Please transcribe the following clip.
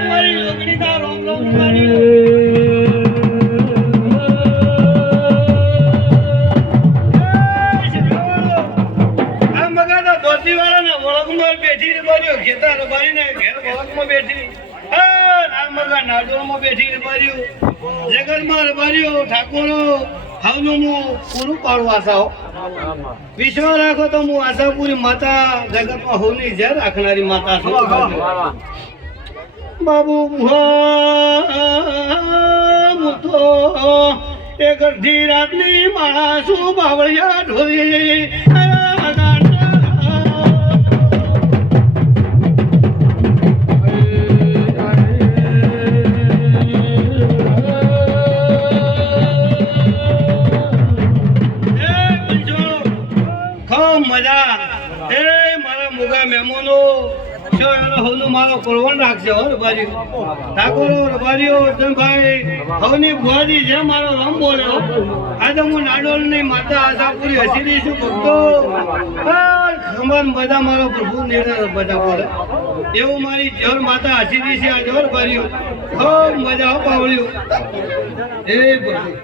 મારી લોગડી ના રોમ રોમ મારી આ મગાના ધોતી વાળાને વળગમાં બેઠી રે બાર્યો ખેતા રબારી ને ઘેર વળગમાં બેઠી આ મગા નાડોમાં બેઠી રે બાર્યો જગતમાં રબાર્યો ઠાકોરો હાવનું હું પૂરું પાડું આશા વિશ્વાસ રાખો તો હું આશાપુરી માતા જગતમાં હોની જે રાખનારી માતા છું બાબુ હું તો એક અડધી રાતની માણસું બાવળિયા ઢોળી મજા એ મારા મુગા મહેમાનો છો એનો હવનું મારો કોળવણ રાખશે હો રબારી ઠાકોરો રબારીઓ ભાઈ હવની ભુવાજી જે મારો રામ બોલ્યો આજે હું નાડોલની માતા આશાપુરી હસી રહી છું ભક્તો ખમન બધા મારો પ્રભુ નિર્ણય બધા બોલે એવું મારી જોર માતા હસી રહી છે આ જોર ભર્યું ખૂબ મજા પાવડ્યું એ બધું